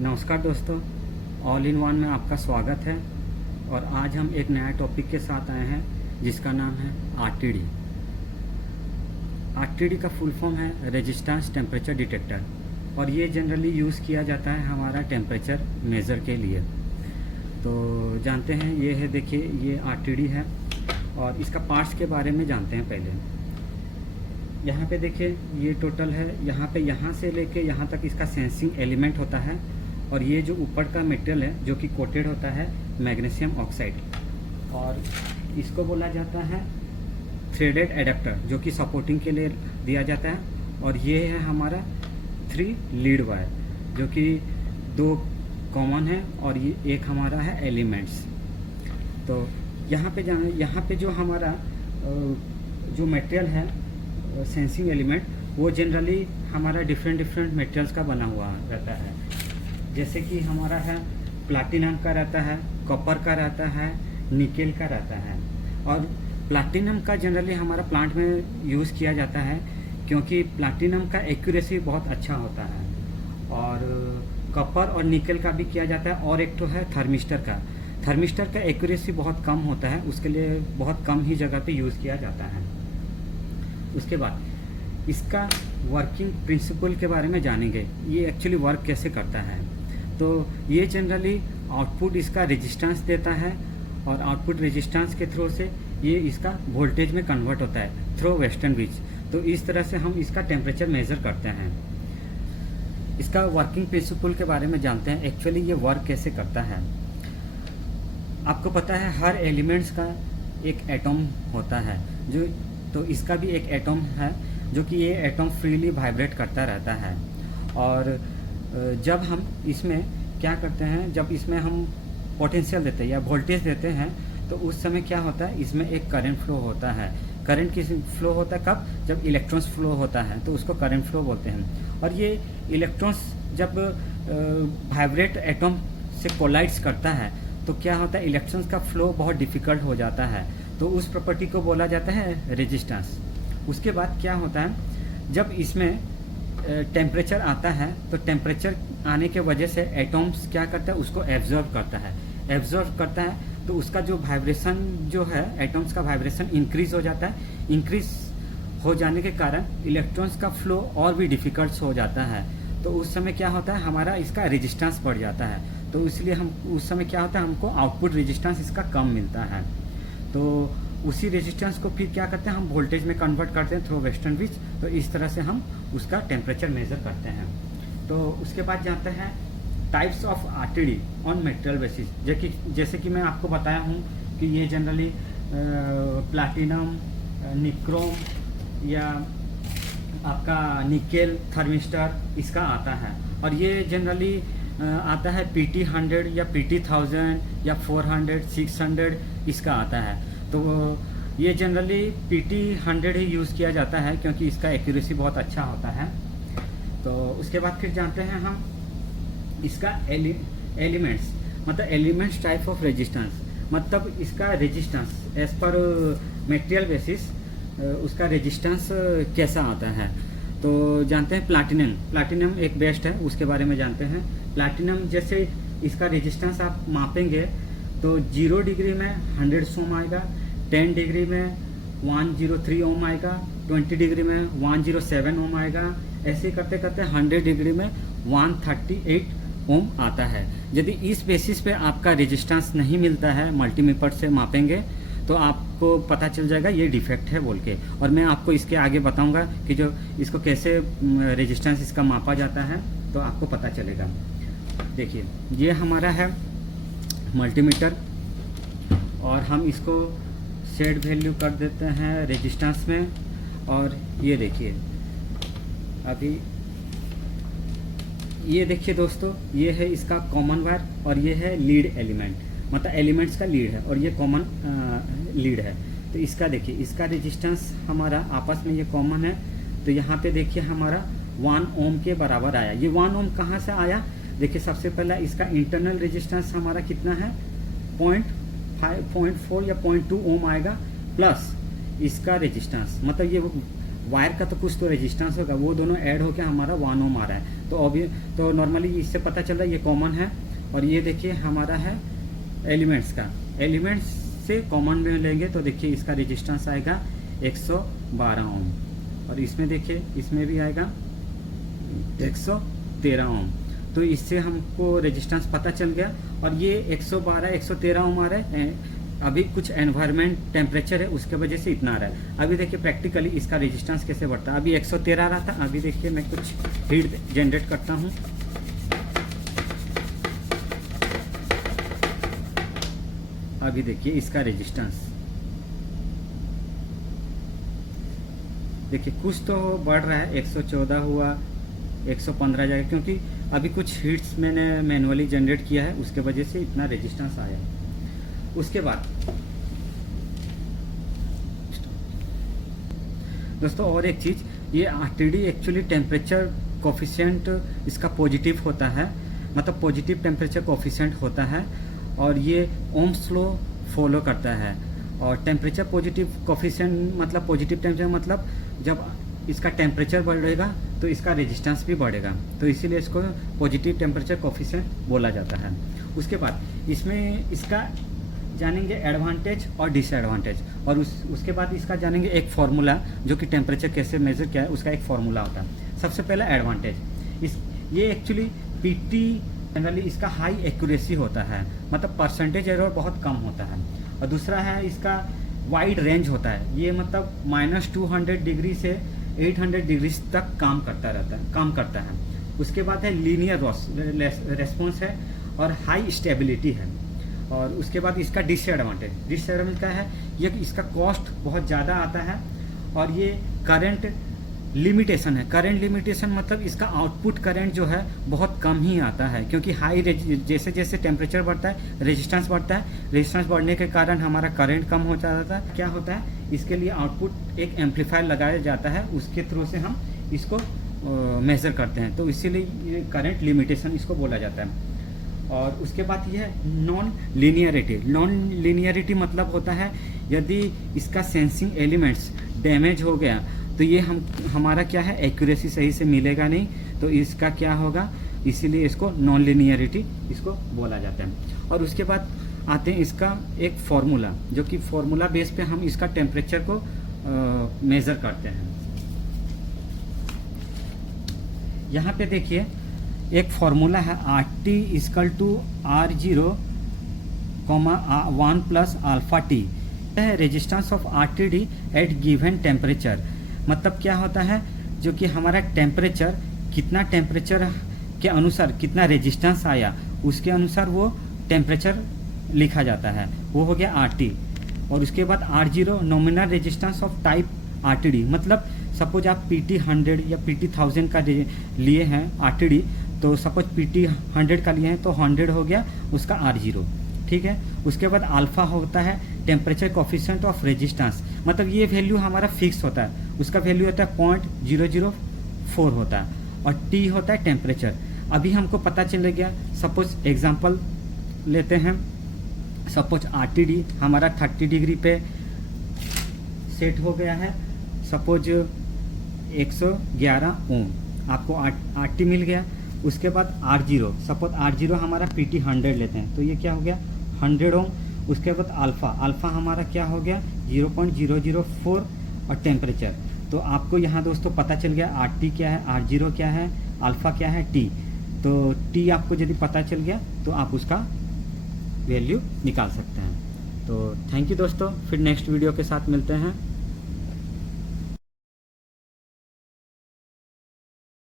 नमस्कार दोस्तों, all in one में आपका स्वागत है। और आज हम एक नया टॉपिक के साथ आए हैं जिसका नाम है आरटीडी। आरटीडी का फुल फॉर्म है रेजिस्टेंस टेम्परेचर डिटेक्टर, और ये जनरली यूज़ किया जाता है हमारा टेम्परेचर मेज़र के लिए। तो जानते हैं, ये है, देखिए ये आरटीडी है और इसका पार्ट्स के बारे में जानते हैं पहले। यहाँ पे देखिए ये टोटल है, यहाँ से लेके यहाँ तक इसका सेंसिंग एलिमेंट होता है। और ये जो ऊपर का मटेरियल है जो कि कोटेड होता है मैग्नीशियम ऑक्साइड, और इसको बोला जाता है थ्रेडेड एडेप्टर, जो कि सपोर्टिंग के लिए दिया जाता है। और ये है हमारा 3 लीड वायर, जो कि 2 कॉमन है और ये एक हमारा है एलिमेंट्स। तो यहाँ पे जो हमारा जो मटेरियल है सेंसिंग एलिमेंट, वो जनरली हमारा डिफरेंट मटेरियल्स का बना हुआ रहता है। जैसे कि हमारा है प्लैटिनम का रहता है, कॉपर का रहता है, निकेल का रहता है। और प्लैटिनम का जनरली हमारा प्लांट में यूज़ किया जाता है क्योंकि प्लैटिनम का एक्यूरेसी बहुत अच्छा होता है। और कॉपर और निकेल का भी किया जाता है। और एक तो है थर्मिस्टर का एक्यूरेसी बहुत कम होता है, उसके लिए बहुत कम ही जगह पे यूज़ किया जाता है। उसके बाद इसका वर्किंग प्रिंसिपल के बारे में जानेंगे, ये एक्चुअली वर्क कैसे करता है। तो ये जनरली आउटपुट इसका रेजिस्टेंस देता है, और आउटपुट रेजिस्टेंस के थ्रू से ये इसका वोल्टेज में कन्वर्ट होता है थ्रू वेस्टर्न ब्रिज। तो इस तरह से हम इसका टेम्परेचर मेजर करते हैं। इसका वर्किंग प्रिंसिपल के बारे में जानते हैं, एक्चुअली ये वर्क कैसे करता है। आपको पता है हर एलिमेंट्स का एक एटॉम होता है, तो इसका भी एक एटॉम है, जो कि ये एटॉम फ्रीली वाइब्रेट करता रहता है। और जब हम इसमें क्या करते हैं, जब इसमें हम पोटेंशियल देते हैं या वोल्टेज देते हैं, तो उस समय क्या होता है, इसमें एक करंट फ्लो होता है। करंट किस फ्लो होता है, कब? जब इलेक्ट्रॉन्स फ्लो होता है, तो उसको करंट फ्लो बोलते हैं। और ये इलेक्ट्रॉन्स जब वाइब्रेट एटॉम से कोलाइड्स करता है, तो क्या होता है, इलेक्ट्रॉन्स का फ्लो बहुत डिफिकल्ट हो जाता है। तो उस प्रॉपर्टी को बोला जाता है रेजिस्टेंस। उसके बाद क्या होता है, जब इसमें टेम्परेचर आता है, तो टेम्परेचर आने के वजह से एटॉम्स क्या करता है, उसको एब्जॉर्ब करता है। तो उसका जो वाइब्रेशन जो है, एटॉम्स का वाइब्रेशन इंक्रीज हो जाता है। इंक्रीज हो जाने के कारण इलेक्ट्रॉन्स का फ्लो और भी डिफिकल्ट हो जाता है। तो उस समय क्या होता है, हमारा इसका रेजिस्टेंस बढ़ जाता है। तो इसलिए हम उस समय क्या होता है, हमको आउटपुट रेजिस्टेंस इसका कम मिलता है। तो उसी रेजिस्टेंस को फिर क्या करते हैं, हम वोल्टेज में कन्वर्ट करते हैं थ्रू वेस्टर्न ब्रिज। तो इस तरह से हम उसका टेम्परेचर मेजर करते हैं। तो उसके बाद जानते हैं types of RTD on material basis. जैसे कि मैं आपको बताया हूँ कि ये जनरली प्लैटिनम, निक्रोम या आपका निकेल, थर्मिस्टर इसका आता है। और ये जनरली आता है PT100 या PT1000 या 400, 600 इसका आता है। तो ये जनरली PT100 ही यूज़ किया जाता है क्योंकि इसका एक्यूरेसी बहुत अच्छा होता है। तो उसके बाद फिर जानते हैं हम इसका एलिमेंट्स, मतलब एलिमेंट्स टाइप ऑफ रेजिस्टेंस, मतलब इसका रेजिस्टेंस एज पर मटेरियल बेसिस उसका रेजिस्टेंस कैसा आता है। तो जानते हैं प्लैटिनम एक बेस्ट है, उसके बारे में जानते हैं। प्लैटिनम जैसे इसका रेजिस्टेंस आप मापेंगे तो 0 डिग्री में 100 ओम आएगा, 10 डिग्री में 103 ओम आएगा, 20 डिग्री में 107 ओम आएगा, ऐसे करते करते 100 डिग्री में 138 ओम आता है। यदि इस बेसिस पे आपका रेजिस्टेंस नहीं मिलता है, मल्टीमीटर से मापेंगे तो आपको पता चल जाएगा ये डिफेक्ट है बोल के। और मैं आपको इसके आगे बताऊंगा कि जो इसको कैसे रेजिस्टेंस इसका मापा जाता है, तो आपको पता चलेगा। देखिए ये हमारा है मल्टीमीटर, और हम इसको सेट वैल्यू कर देते हैं रेजिस्टेंस में। और ये देखिए, अभी ये देखिए दोस्तों, ये है इसका कॉमन वायर और ये है लीड एलिमेंट, मतलब एलिमेंट्स का लीड है और ये कॉमन लीड है। तो इसका देखिए, इसका रेजिस्टेंस हमारा आपस में ये कॉमन है। तो यहाँ पे देखिए हमारा 1 ओम के बराबर आया। ये 1 ओम कहाँ से आया, देखिए सबसे पहला इसका इंटरनल रेजिस्टेंस हमारा कितना है, 0.4 या 0.2 ओम आएगा, प्लस इसका रेजिस्टेंस, मतलब ये वायर का तो कुछ तो रेजिस्टेंस होगा, वो दोनों ऐड होकर हमारा 1 ओम आ रहा है। तो नॉर्मली इससे पता चल रहा है ये कॉमन है। और ये देखिए हमारा है एलिमेंट्स का, एलिमेंट्स से कॉमन में लेंगे तो देखिए इसका रेजिस्टेंस आएगा 112 ओम, और इसमें देखिए इसमें भी आएगा 113 ओम। तो इससे हमको रेजिस्टेंस पता चल गया। और ये 112 113 ओम आ रहा है, अभी कुछ एनवायरनमेंट टेम्परेचर है उसके वजह से इतना आ रहा है। अभी देखिए प्रैक्टिकली इसका रेजिस्टेंस कैसे बढ़ता है। अभी 113 रहा था, अभी देखिए मैं कुछ हीट जनरेट करता हूँ। अभी देखिए इसका रेजिस्टेंस देखिए कुछ तो बढ़ रहा है, 114 हुआ, 115 जाएगा, क्योंकि अभी कुछ हीट्स मैंने मैनुअली जनरेट किया है उसके वजह से इतना रेजिस्टेंस आया है। उसके बाद दोस्तों और एक चीज़, ये आरटीडी एक्चुअली टेम्परेचर कोफिशिएंट इसका पॉजिटिव होता है, मतलब पॉजिटिव टेम्परेचर कोफिशिएंट होता है, और ये ओम्स लॉ फॉलो करता है। और टेम्परेचर पॉजिटिव कोफिशिएंट मतलब पॉजिटिव टेम्परेचर मतलब जब इसका टेम्परेचर बढ़ेगा तो इसका रेजिस्टेंस भी बढ़ेगा, तो इसीलिए इसको पॉजिटिव टेम्परेचर कोफिशिएंट बोला जाता है। उसके बाद इसमें इसका जानेंगे एडवांटेज और डिसएडवांटेज, और उसके बाद इसका जानेंगे एक फार्मूला जो कि टेम्परेचर कैसे मेजर किया है उसका एक फार्मूला होता है। सबसे पहला एडवांटेज, ये एक्चुअली पीटी जनरली इसका हाई एक्यूरेसी होता है, मतलब परसेंटेज एरर बहुत कम होता है। और दूसरा है इसका वाइड रेंज होता है, ये मतलब -200 डिग्री से 800 डिग्री तक काम करता है। उसके बाद है लीनियर रेस्पॉन्स है और हाई स्टेबिलिटी है। और उसके बाद इसका डिसएडवांटेज का है, ये इसका कॉस्ट बहुत ज़्यादा आता है, और ये करंट लिमिटेशन है। करंट लिमिटेशन मतलब इसका आउटपुट करंट जो है बहुत कम ही आता है, क्योंकि जैसे जैसे टेम्परेचर बढ़ता है रेजिस्टेंस बढ़ता है, रेजिस्टेंस बढ़ने के कारण हमारा करंट कम हो जाता है। क्या होता है, इसके लिए आउटपुट एक एम्पलीफायर लगाया जाता है, उसके थ्रू से हम इसको मेजर करते हैं, तो इसीलिए ये करंट लिमिटेशन इसको बोला जाता है। और उसके बाद ये है नॉन लीनियरिटी मतलब होता है यदि इसका सेंसिंग एलिमेंट्स डैमेज हो गया तो ये हमारा क्या है एक्यूरेसी सही से मिलेगा नहीं, तो इसका क्या होगा, इसीलिए इसको नॉन लीनियरिटी इसको बोला जाता है। और उसके बाद आते हैं इसका एक फॉर्मूला, जो कि फॉर्मूला बेस पे हम इसका टेम्परेचर को मेज़र करते हैं। यहाँ पे देखिए एक फॉर्मूला है RT = R0, 1 + α-T है resistance of RTD at given temperature. मतलब क्या होता है, जो कि हमारा टेम्परेचर कितना टेम्परेचर के अनुसार कितना रेजिस्टेंस आया उसके अनुसार वो टेम्परेचर लिखा जाता है, वो हो गया RT। और उसके बाद R0 nominal resistance of type RTD, मतलब सपोज आप PT 100 या PT 1000 का लिए हैं RTD, तो सपोज PT 100 का लिए हैं तो 100 हो गया उसका R0, ठीक है। उसके बाद अल्फा होता है टेम्परेचर कोफिशिएंट ऑफ रेजिस्टेंस, मतलब ये वैल्यू हमारा फिक्स होता है, उसका वैल्यू होता है 0.004 होता है। और T होता है टेम्परेचर। अभी हमको पता चल गया, सपोज एग्जांपल लेते हैं, सपोज RTD हमारा 30 डिग्री पे सेट हो गया है, सपोज 111 ओम आपको RT मिल गया। उसके बाद R0, सपोज R0 हमारा PT 100 लेते हैं, तो ये क्या हो गया 100 ओम। उसके बाद अल्फ़ा हमारा क्या हो गया 0.004 और टेम्परेचर। तो आपको यहाँ दोस्तों पता चल गया RT क्या है, R0 क्या है, अल्फ़ा क्या है, T। तो T आपको यदि पता चल गया तो आप उसका वैल्यू निकाल सकते हैं। तो थैंक यू दोस्तों, फिर नेक्स्ट वीडियो के साथ मिलते हैं।